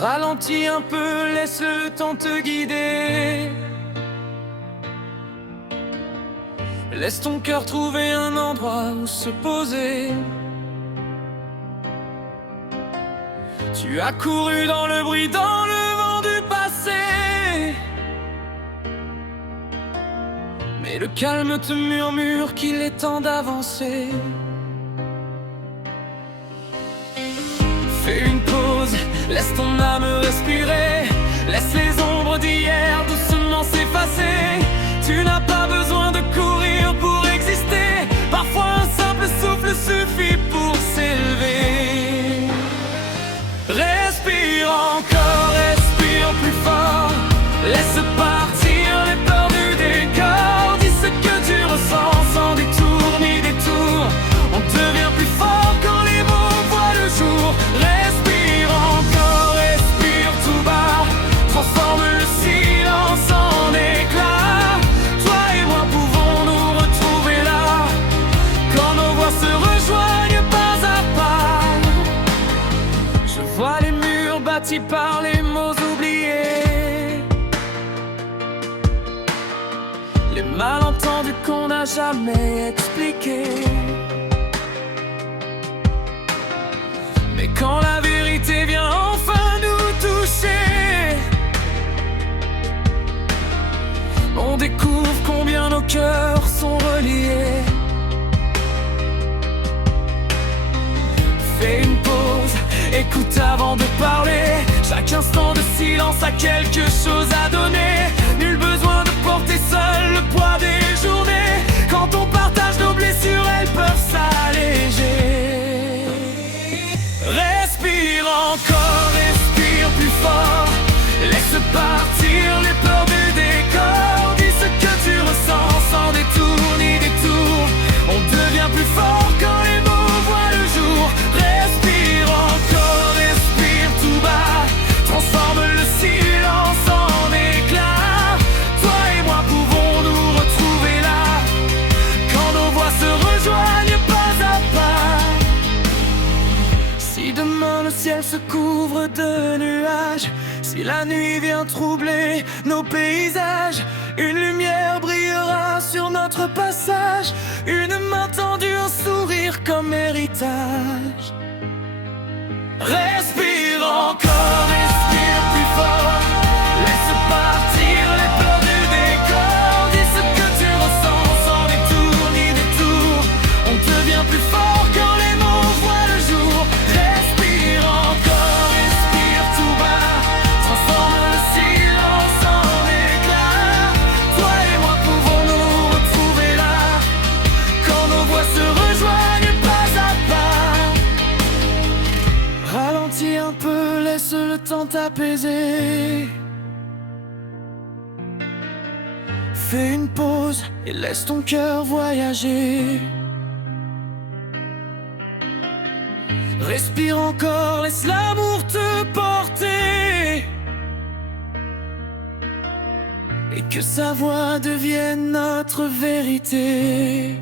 Ralentis un peu, laisse le temps te guider. Laisse ton cœur trouver un endroit où se poser. Tu as couru dans le bruit, dans le vent du passé, mais le calme te murmure qu'il est temps d'avancer. Fais une pause, laisse ton âme respirer. Laisse les ombres d'hier doucement s'effacer. Tu n'as pas besoin de courir pour exister. Parfois un simple souffle suffit pour s'élever. Respire encore, respire plus fort. Laisse partir les peurs du décor. Dis ce que tu ressens sans détour ni détour. On devient plus fort quand les mots voient le jour. Respire encore, respire tout bas. Transforme le silence en éclat. Toi et moi pouvons nous retrouver là, quand nos voix se rejoignent pas à pas. Je vois les murs bâtis par les mots oubliés, les malentendus qu'on n'a jamais expliqués. Mais quand la vérité vient enfin nous toucher, on découvre combien nos cœurs sont reliés. Fais une pause, écoute avant de parler. Chaque instant de silence a quelque chose à donner. Nul besoin de porter seul le poids des journées. Quand on partage nos blessures, elles peuvent s'alléger. Respire encore, respire plus fort. Laisse partir les peurs du décor. Dis ce que tu ressens sans détour ni détour. On devient plus fort quand les mots voient le jour. Respire encore, respire tout bas. Transforme le silence en éclat. Toi et moi pouvons nous retrouver là, quand nos voix se rejoignent pas à pas. Si demain le ciel se couvre de nuages, si la nuit vient troubler nos paysages, une lumière brillera sur notre passage. Une main tendue, un sourire comme héritage. Respire encore, respire plus fort. Laisse partir les peurs du décor. Dis ce que tu ressens sans détour ni détour. On devient plus fort quand les mots voient le jour. Respire encore, respire tout bas. Transforme le silence en éclat. Toi et moi pouvons nous retrouver là, quand nos voix se rejoignent pas à pas. Ralentis un peu, laisse le temps t'apaiser. Fais une pause et laisse ton cœur voyager. Respire encore, laisse l'amour te porter, et que sa voix devienne notre vérité.